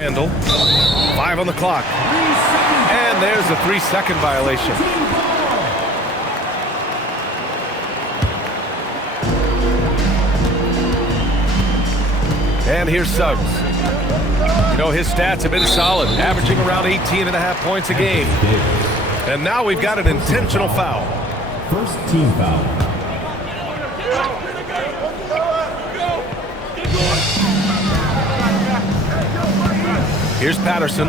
Handle. 5 on the clock. And there's a 3-second violation. And here's Suggs. You know, his stats have been solid, averaging around 18.5 points a game. And now we've got an intentional foul. First team foul. Here's Patterson.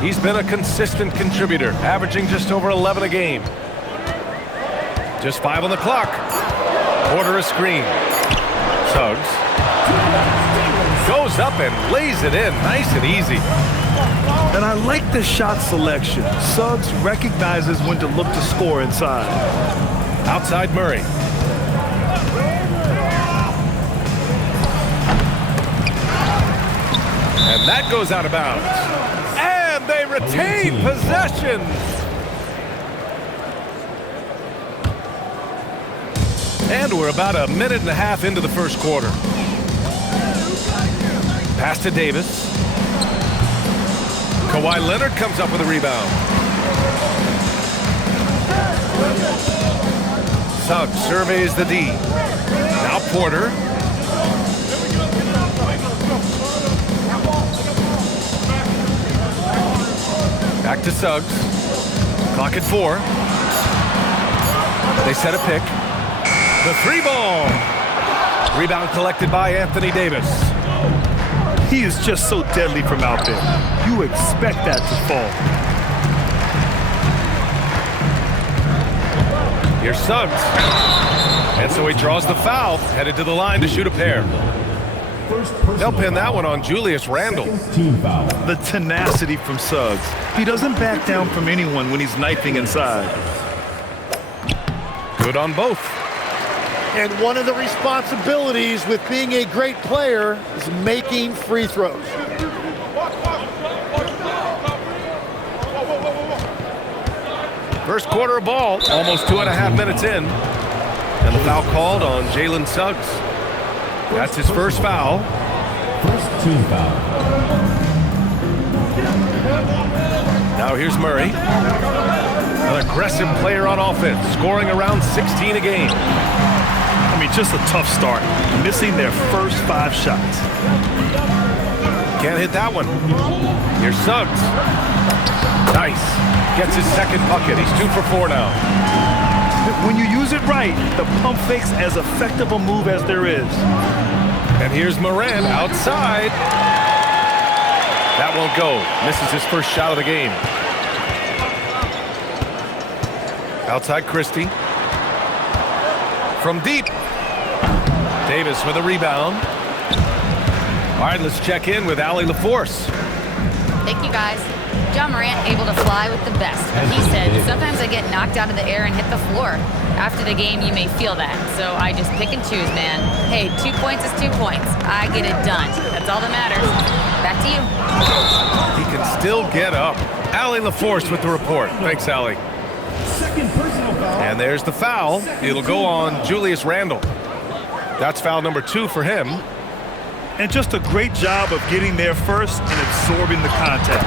He's been a consistent contributor, averaging just over 11 a game. Just 5 on the clock. Porter a screen. Suggs goes up and lays it in, nice and easy. And I like the shot selection. Suggs recognizes when to look to score inside. Outside Murray. And that goes out of bounds. And they retain possession. And we're about a minute and a half into the first quarter. Pass to Davis. Kawhi Leonard comes up with a rebound. Suggs surveys the D. Now Porter. Back to Suggs. Clock at 4. They set a pick. The 3-ball. Rebound collected by Anthony Davis. He is just so deadly from out there. You expect that to fall. Here's Suggs. And so he draws the foul, headed to the line to shoot a pair. They'll pin that one on Julius Randle. Team foul. The tenacity from Suggs. He doesn't back down from anyone when he's knifing inside. Good on both. And one of the responsibilities with being a great player is making free throws. First quarter of ball, almost 2.5 minutes in. And the foul called on Jalen Suggs. That's his first foul. First team foul. Now here's Murray. An aggressive player on offense, scoring around 16 a game. I mean, just a tough start. Missing their first 5 shots. Can't hit that one. Here's Suggs. Nice. Gets his second bucket. He's 2 for 4 now. When you use it right, the pump fake's as effective a move as there is. And here's Moran outside. That won't go. Misses his first shot of the game. Outside Christie. From deep. Davis with a rebound. All right, let's check in with Allie LaForce. Thank you, guys. John Morant able to fly with the best. But he said, sometimes I get knocked out of the air and hit the floor. After the game, you may feel that. So I just pick and choose, man. Hey, 2 points is 2 points. I get it done. That's all that matters. Back to you. He can still get up. Allie LaForce with the report. Thanks, Allie. Second personal foul. And there's the foul. It'll go on Julius Randle. That's foul number 2 for him. And just a great job of getting there first and absorbing the contact.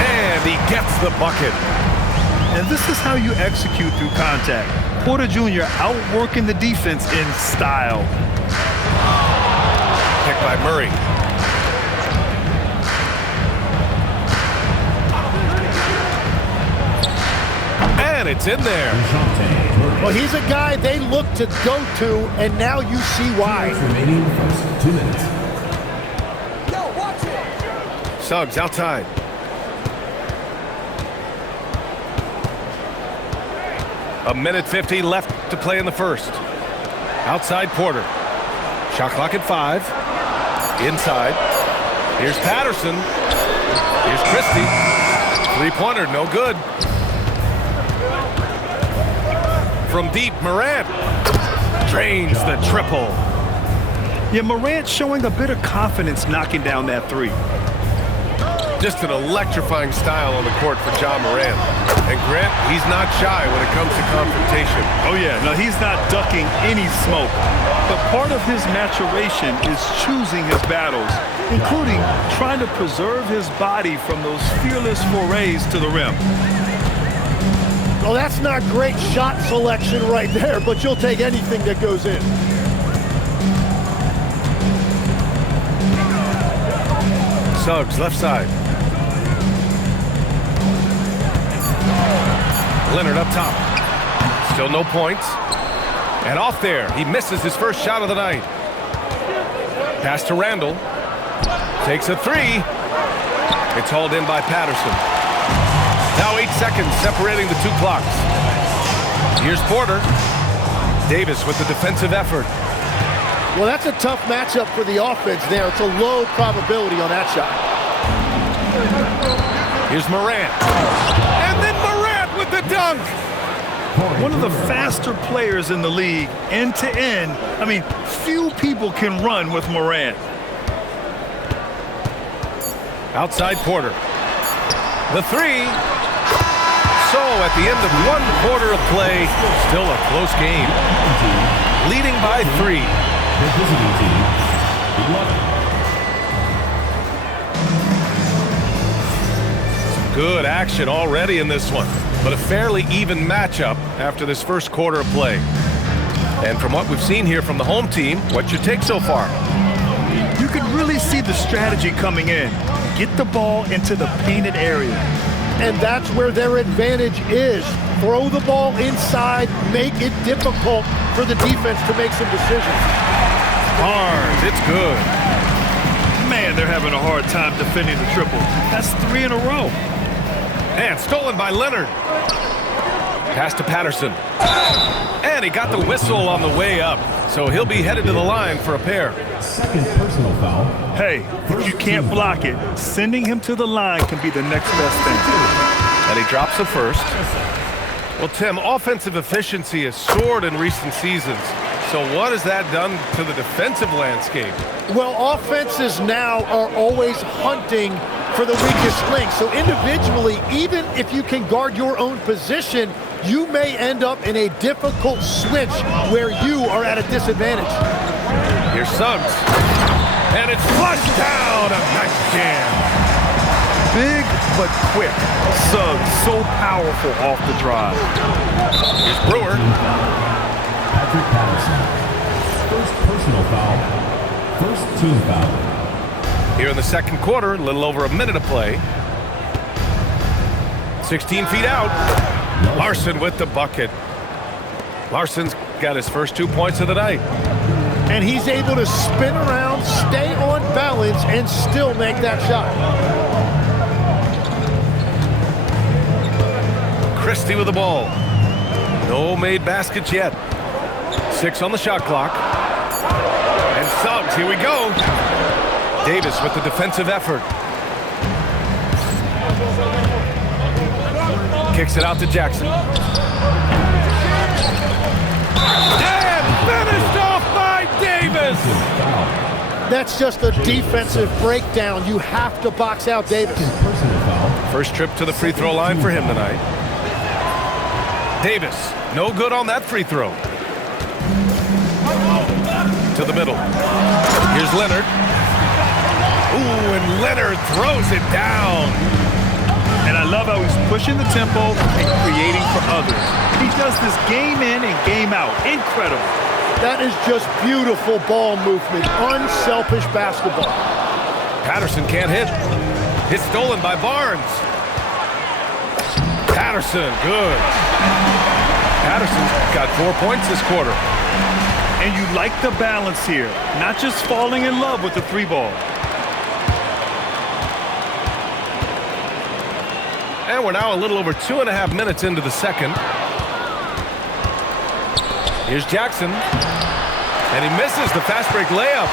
And he gets the bucket. And this is how you execute through contact. Porter Jr. outworking the defense in style. Picked by Murray. And it's in there. Well, he's a guy they look to go to, and now you see why. Remaining first 2 minutes. Suggs outside. A minute 50 left to play in the first. Outside Porter. Shot clock at 5. Inside. Here's Patterson. Here's Christie. 3-pointer, no good. From deep, Morant drains the triple. Yeah, Morant showing a bit of confidence knocking down that 3. Just an electrifying style on the court for John Morant. And Grant, he's not shy when it comes to confrontation. Oh, yeah. No, he's not ducking any smoke. But part of his maturation is choosing his battles, including trying to preserve his body from those fearless forays to the rim. Well, that's not great shot selection right there, but you'll take anything that goes in. Suggs, left side. Leonard up top. Still no points. And off there, he misses his first shot of the night. Pass to Randall. Takes a three. It's hauled in by Patterson. Now 8 seconds separating the two clocks. Here's Porter. Davis with the defensive effort. Well, that's a tough matchup for the offense there. It's a low probability on that shot. Here's Morant. And then Morant with the dunk. One of the faster players in the league, end to end. I mean, few people can run with Morant. Outside Porter. The three. So at the end of 1 quarter of play, still a close game. Leading by 3. The visiting team, 11. Good action already in this one, but a fairly even matchup after this first quarter of play. And from what we've seen here from the home team, what's your take so far? You can really see the strategy coming in. Get the ball into the painted area. And that's where their advantage is. Throw the ball inside, make it difficult for the defense to make some decisions. Barnes, it's good. Man, they're having a hard time defending the triple. That's 3 in a row. And stolen by Leonard. Pass to Patterson. And he got the whistle on the way up, so he'll be headed to the line for a pair. Second personal foul. Hey, if you can't block it, sending him to the line can be the next best thing. And he drops the first. Well, Tim, offensive efficiency has soared in recent seasons. So what has that done to the defensive landscape? Well, offenses now are always hunting for the weakest link. So individually, even if you can guard your own position, you may end up in a difficult switch where you are at a disadvantage. Here's Suggs. And it's flushed down. A nice jam. Big but quick. Suggs so powerful off the drive. Here's Brewer. Patrick Patterson. First personal foul. First team foul. Here in the second quarter, a little over a minute of play. 16 feet out. Larson with the bucket. Larson's got his first 2 points of the night. And he's able to spin around, stay on balance, and still make that shot. Christie with the ball. No made baskets yet. 6 on the shot clock. And Suggs, here we go. Davis with the defensive effort. Kicks it out to Jackson. And finished off by Davis. That's just a defensive breakdown. You have to box out Davis. Personal foul. First trip to the free throw line for him tonight. Davis, no good on that free throw. To the middle. Here's Leonard. Ooh, and Leonard throws it down. And I love how he's pushing the tempo and creating for others. He does this game in and game out. Incredible. That is just beautiful ball movement. Unselfish basketball. Patterson can't hit. It's stolen by Barnes. Patterson, good. Patterson's got 4 points this quarter. And you like the balance here. Not just falling in love with the 3 ball. And we're now a little over 2.5 minutes into the second. Here's Jackson. And he misses the fast break layup.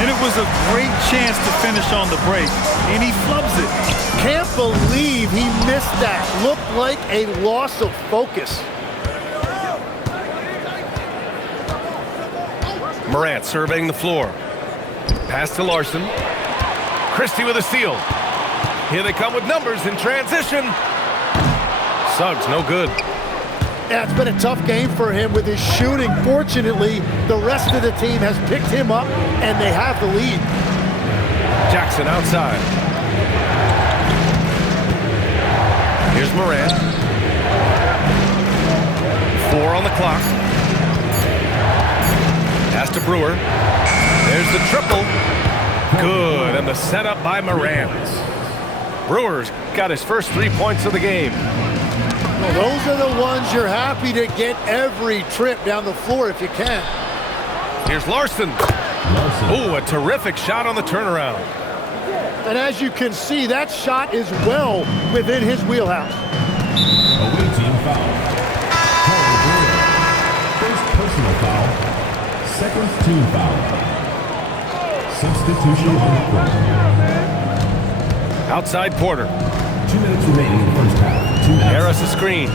And it was a great chance to finish on the break. And he flubs it. Can't believe he missed that. Looked like a loss of focus. Morant surveying the floor. Pass to Larson. Christie with a steal. Here they come with numbers in transition. Suggs, no good. Yeah, it's been a tough game for him with his shooting. Fortunately, the rest of the team has picked him up, and they have the lead. Jackson outside. Here's Morant. 4 on the clock. Pass to Brewer. There's the triple. Good, and the setup by Morant. Brewer's got his first 3 points of the game. Well, those are the ones you're happy to get every trip down the floor if you can. Here's Larson. Ooh, a terrific shot on the turnaround. And as you can see, that shot is well within his wheelhouse. Away team foul. First personal foul. Second team foul. Substitution on the court. Outside Porter. 2 minutes remaining in the first half. Harris a screen.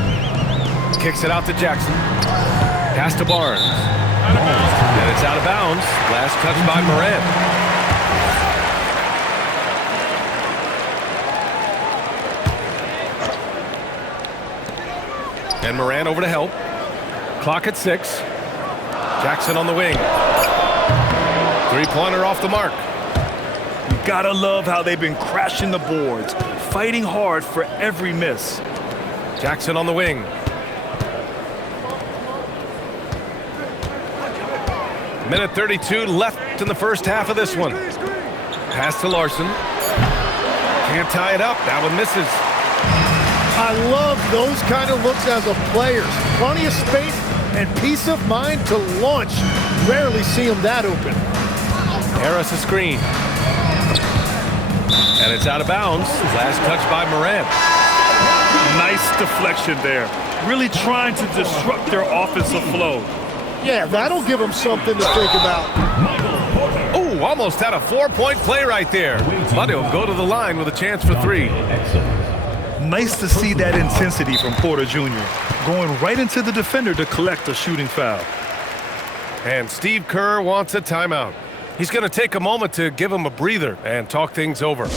Kicks it out to Jackson. Pass to Barnes. And it's out of bounds. Last touch by Morant. And Morant over to help. Clock at 6. Jackson on the wing. Three-pointer off the mark. You gotta love how they've been crashing the boards, fighting hard for every miss. Jackson on the wing. Minute 32 left in the first half of this one. Pass to Larson. Can't tie it up. That one misses. I love those kind of looks as a player. Plenty of space and peace of mind to launch. Rarely see him that open. Harris a screen. And it's out of bounds. Last touch by Morant. Nice deflection there. Really trying to disrupt their offensive flow. Yeah, that'll give him something to think about. Oh, almost had a 4-point play right there. But he'll go to the line with a chance for 3. Nice to see that intensity from Porter Jr. Going right into the defender to collect a shooting foul. And Steve Kerr wants a timeout. He's going to take a moment to give him a breather and talk things over.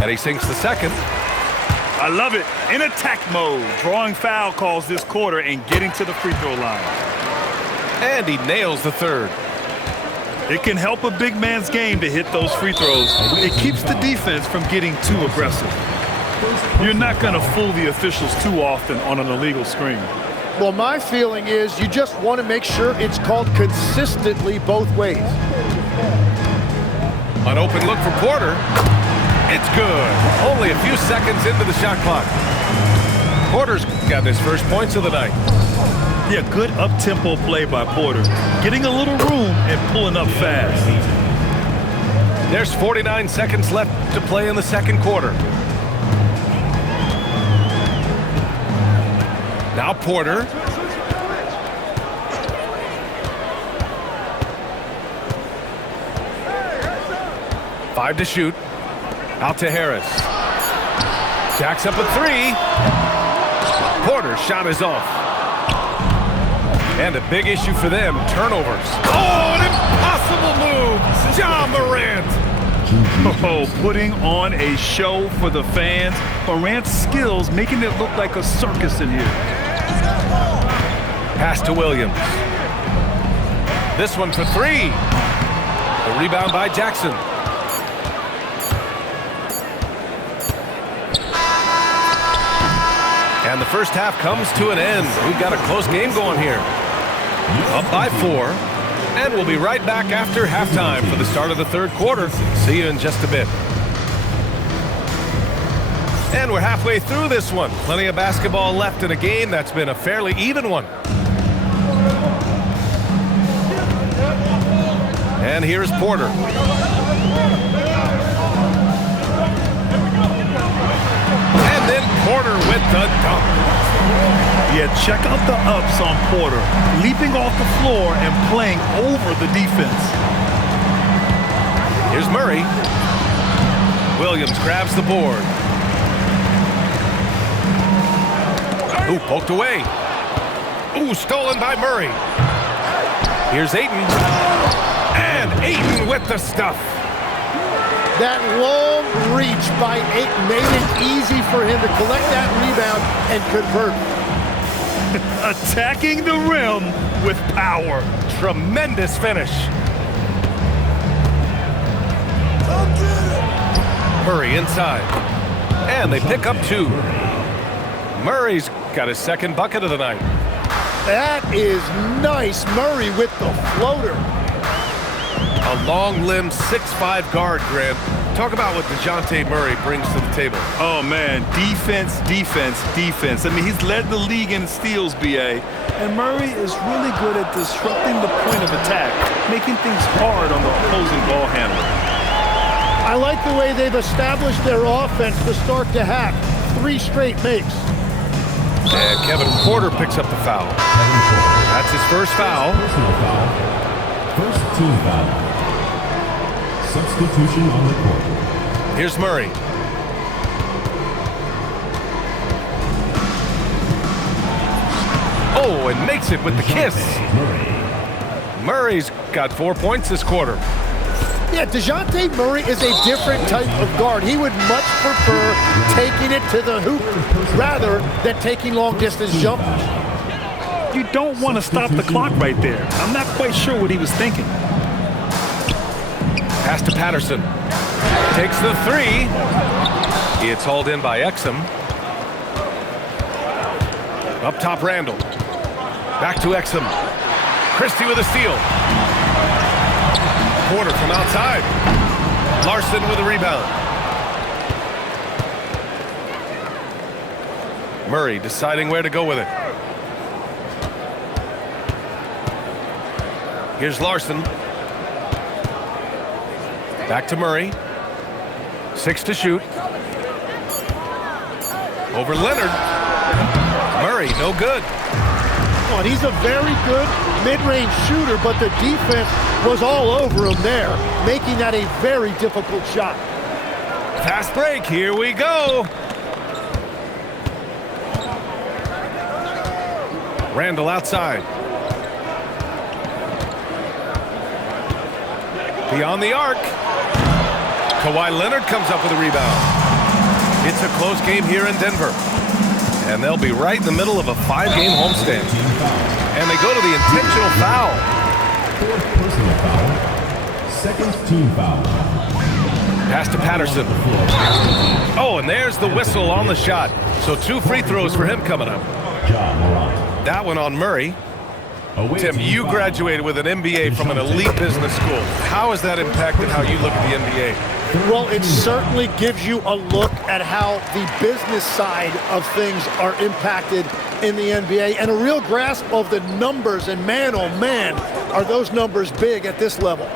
And he sinks the second. I love it. In attack mode, drawing foul calls this quarter and getting to the free throw line. And he nails the third. It can help a big man's game to hit those free throws. It keeps the defense from getting too aggressive. You're not going to fool the officials too often on an illegal screen. Well, my feeling is you just want to make sure it's called consistently both ways. An open look for Porter. It's good. Only a few seconds into the shot clock. Porter's got his first points of the night. Yeah, good up-tempo play by Porter. Getting a little room and pulling up fast. There's 49 seconds left to play in the second quarter. Now Porter. Five to shoot. Out to Harris. Jacks up a 3. Porter's shot is off. And a big issue for them, turnovers. Oh, an impossible move. Ja Morant. Oh, putting on a show for the fans. Morant's skills making it look like a circus in here. Pass to Williams. This one for 3. The rebound by Jackson. And the first half comes to an end. We've got a close game going here. Up by 4. And we'll be right back after halftime for the start of the third quarter. See you in just a bit. And we're halfway through this one. Plenty of basketball left in a game that's been a fairly even one. And here's Porter. And then Porter with the dunk. Yeah, check out the ups on Porter, leaping off the floor and playing over the defense. Here's Murray. Williams grabs the board. Ooh, poked away. Ooh, stolen by Murray. Here's Ayton. And Ayton with the stuff. That long reach by Ayton made it easy for him to collect that rebound and convert. Attacking the rim with power. Tremendous finish. Murray inside. And they pick up 2. Murray's got his second bucket of the night. That is nice. Murray with the floater. A long-limbed 6'5" guard, Grant. Talk about what DeJounte Murray brings to the table. Oh, man, defense, defense, defense. I mean, he's led the league in steals, B.A., and Murray is really good at disrupting the point of attack, making things hard on the opposing ball handler. I like the way they've established their offense to start the half. 3 straight makes. And Kevin Porter picks up the foul. That's his first foul. Personal foul. First team foul. Substitution on the court. Here's Murray. Oh, and makes it with the kiss. Murray's got 4 points this quarter. Yeah, DeJounte Murray is a different type of guard. He would much prefer taking it to the hoop rather than taking long-distance jumpers. You don't want to stop the clock right there. I'm not quite sure what he was thinking. Pass to Patterson. Takes the 3. It's hauled in by Exum. Up top, Randall. Back to Exum. Christie with a steal. Porter from outside. Larson with a rebound. Murray deciding where to go with it. Here's Larson. Back to Murray. 6 to shoot. Over Leonard. Murray, no good. And he's a very good mid-range shooter, but the defense was all over him there, making that a very difficult shot. Fast break, here we go. Randall outside. Beyond the arc. Kawhi Leonard comes up with a rebound. It's a close game here in Denver. And they'll be right in the middle of a 5-game homestand. And they go to the intentional foul. 4th personal foul. 2nd team foul. Pass to Patterson. Oh, and there's the whistle on the shot. So 2 free throws for him coming up. That one on Murray. Tim, you graduated with an MBA from an elite business school. How has that impacted how you look at the NBA? Well, it certainly gives you a look at how the business side of things are impacted in the NBA and a real grasp of the numbers. And man, oh man, are those numbers big at this level.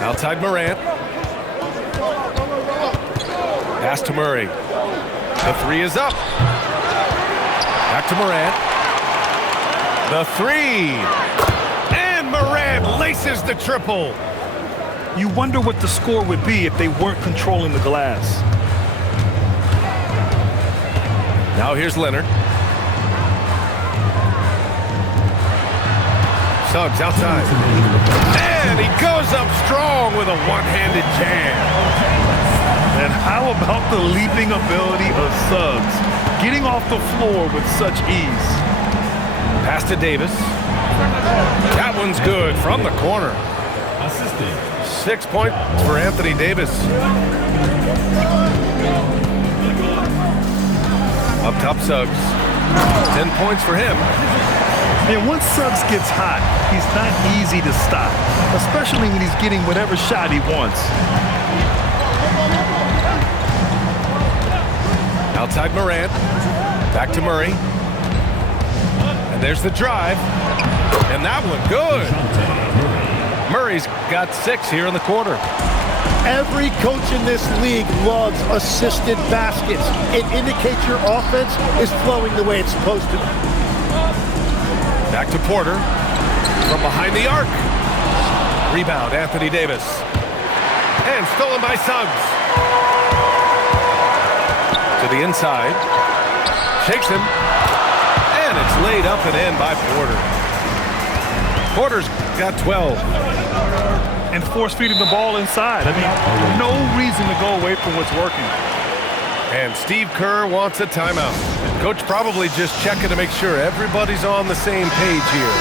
Outside Morant. Pass to Murray. The 3 is up. Back to Morant. The 3. And Morant laces the triple. You wonder what the score would be if they weren't controlling the glass. Now here's Leonard. Suggs outside. And he goes up strong with a one-handed jam. And how about the leaping ability of Suggs? Getting off the floor with such ease. Pass to Davis. That one's good from the corner. Assistant. 6 points for Anthony Davis. Up top, Suggs. 10 points for him. And once Suggs gets hot, he's not easy to stop, especially when he's getting whatever shot he wants. Outside Morant. Back to Murray. And there's the drive. And that one good. Murray's got 6 here in the quarter. Every coach in this league loves assisted baskets. It indicates your offense is flowing the way it's supposed to. Back to Porter from behind the arc. Rebound, Anthony Davis. And stolen by Suggs. To the inside. Shakes him. And it's laid up and in by Porter. Porter's got 12. And force-feeding the ball inside. I mean, no reason to go away from what's working. And Steve Kerr wants a timeout. Coach probably just checking to make sure everybody's on the same page here.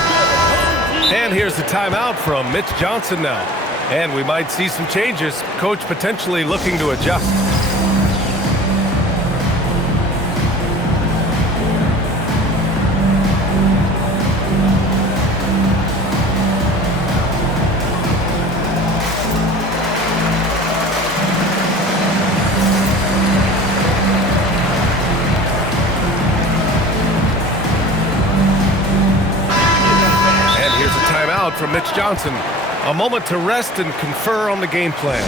And here's the timeout from Mitch Johnson now. And we might see some changes. Coach potentially looking to adjust. From Mitch Johnson. A moment to rest and confer on the game plan.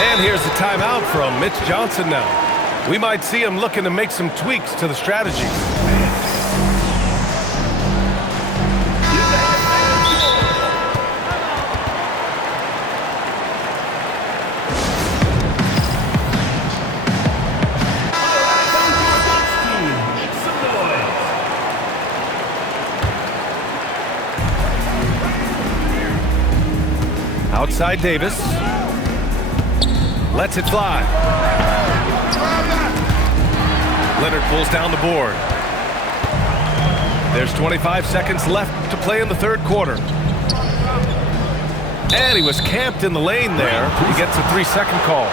And here's the timeout from Mitch Johnson now. We might see him looking to make some tweaks to the strategy. Outside Davis. Lets it fly. Leonard pulls down the board. There's 25 seconds left to play in the third quarter. And he was camped in the lane there. He gets a 3-second call.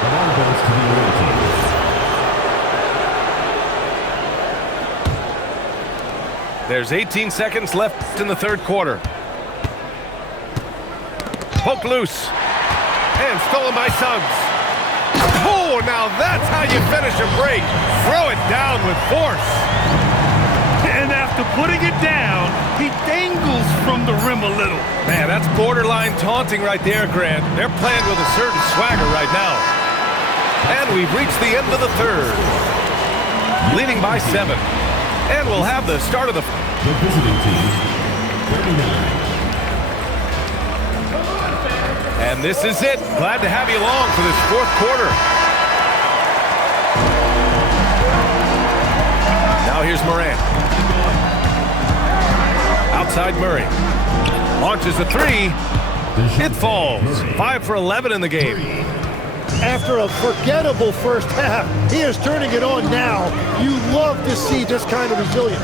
There's 18 seconds left in the third quarter. Poked loose. And stolen by Suggs. Oh, now that's how you finish a break. Throw it down with force. And after putting it down, he dangles from the rim a little. Man, that's borderline taunting right there, Grant. They're playing with a certain swagger right now. And we've reached the end of the third. Leading by 7. And we'll have the start of the visiting team, 39. And this is it. Glad to have you along for this fourth quarter. Now here's Morant. Outside Murray. Launches a 3. It falls. 5 for 11 in the game. After a forgettable first half, he is turning it on now. You love to see this kind of resilience.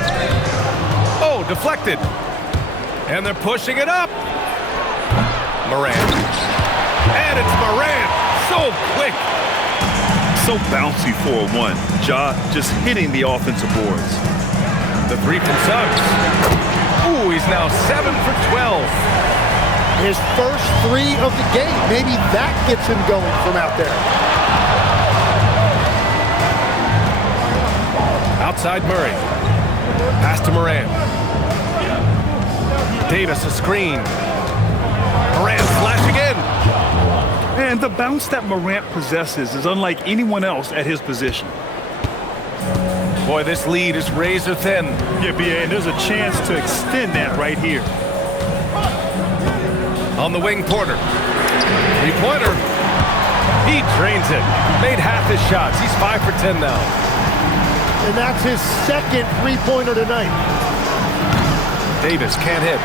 Oh, deflected. And they're pushing it up. Morant. And it's Morant. So quick. So bouncy for a 1. Ja just hitting the offensive boards. The 3 from Suggs. Ooh, he's now 7 for 12. His first 3 of the game. Maybe that gets him going from out there. Outside Murray. Pass to Morant. Davis a screen. Morant flashing in. And the bounce that Morant possesses is unlike anyone else at his position. Boy, this lead is razor thin. Yeah, B.A., and there's a chance to extend that right here. On the wing, Porter. 3-pointer. He drains it. Made half his shots. He's 5 for 10 now. And that's his second 3-pointer tonight. Davis can't hit.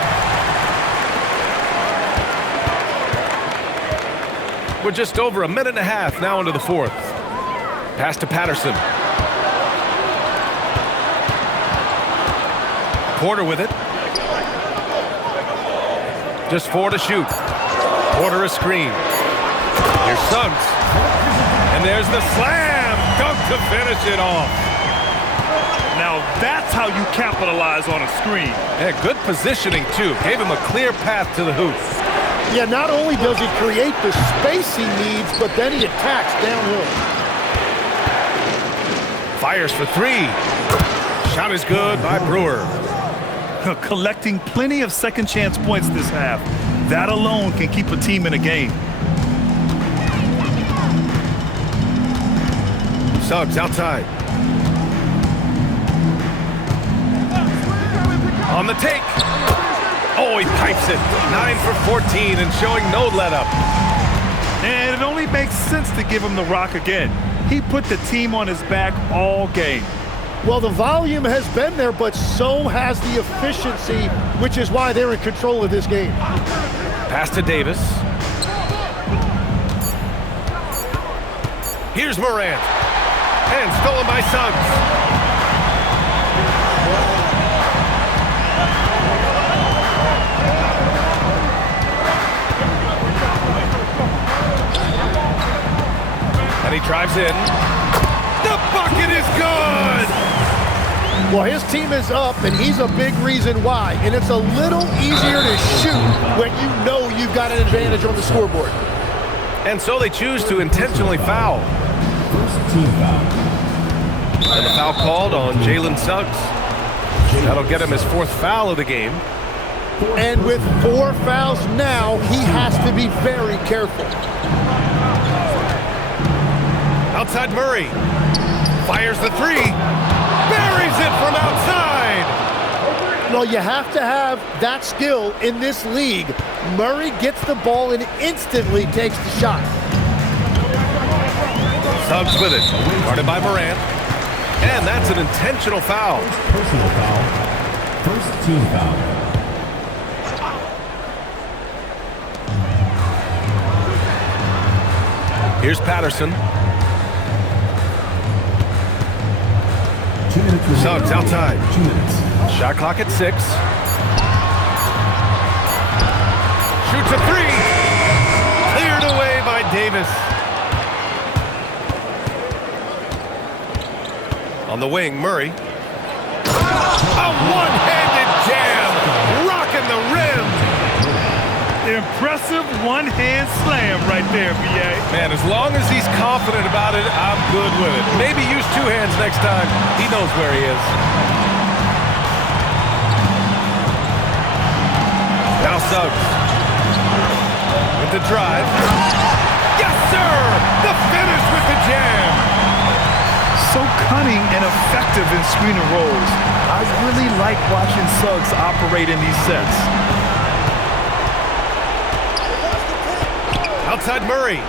We're just over a minute and a half now into the fourth. Pass to Patterson. Porter with it. Just 4 to shoot. Porter a screen. Here's Suggs. And there's the slam dunk to finish it off. Now that's how you capitalize on a screen. Yeah, good positioning too. Gave him a clear path to the hoop. Yeah, not only does he create the space he needs, but then he attacks downhill. Fires for 3. Shot is good by Brewer. Collecting plenty of second chance points this half. That alone can keep a team in a game. Suggs outside. On the take. Oh, he pipes it. 9 for 14 and showing no let-up. And it only makes sense to give him the rock again. He put the team on his back all game. Well, the volume has been there, but so has the efficiency, which is why they're in control of this game. Pass to Davis. Here's Morant. And stolen by Suggs. And he drives in. The bucket is good! Well, his team is up, and he's a big reason why. And it's a little easier to shoot when you know you've got an advantage on the scoreboard. And so they choose to intentionally foul. First team foul. And the foul called on Jalen Suggs. That'll get him his 4th foul of the game. And with 4 fouls now, he has to be very careful. Outside Murray. Fires the 3. Buries it from outside. Well, you have to have that skill in this league. Murray gets the ball and instantly takes the shot. Suggs with it. Guarded by Morant. And that's an intentional foul. Personal foul. First team foul. Here's Patterson. 2 minutes remaining. Suggs outside. 2 minutes. Shot clock at 6. Shoots a 3. Cleared away by Davis. On the wing, Murray. A one-handed jam. Rocking the rim. Impressive one-hand slam right there, B.A. Man, as long as he's confident about it, I'm good with it. Maybe use 2 hands next time. He knows where he is. Now Suggs. With the drive. Yes, sir! The finish with the jam. So cunning and effective in screen and rolls. I really like watching Suggs operate in these sets. Outside Murray.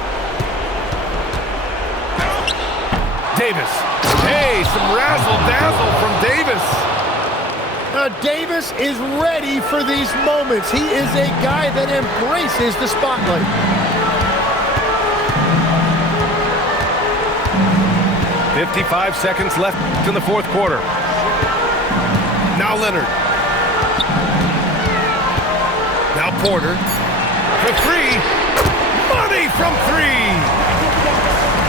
Davis. Hey, some razzle-dazzle from Davis. Davis is ready for these moments. He is a guy that embraces the spotlight. .55 seconds left in the 4th quarter. Now Leonard. Now Porter. For 3. Money from 3.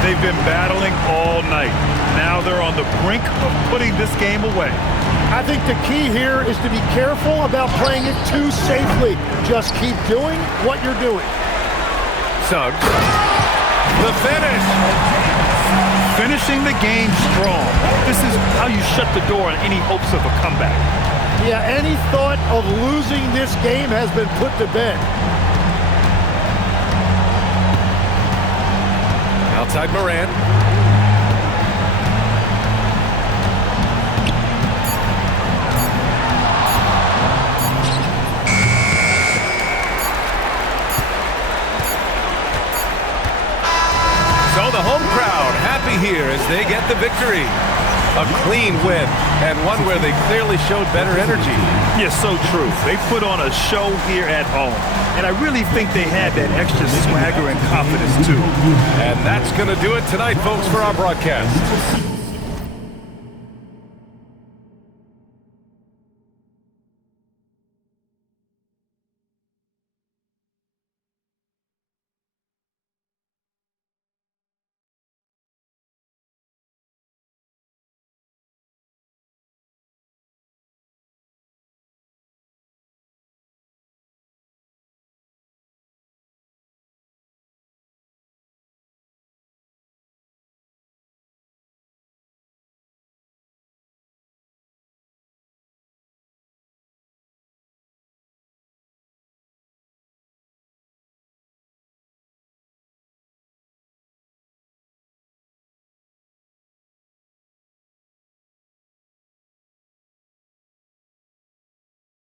They've been battling all night. Now they're on the brink of putting this game away. I think the key here is to be careful about playing it too safely. Just keep doing what you're doing. Suggs. The finish. Finishing the game strong. This is how you shut the door on any hopes of a comeback. Yeah, any thought of losing this game has been put to bed. Outside Morant. So the home crowd happy here as they get the victory. A clean win, and one where they clearly showed better energy. Yeah, so true. They put on a show here at home. And I really think they had that extra swagger and confidence, too. And that's going to do it tonight, folks, for our broadcast.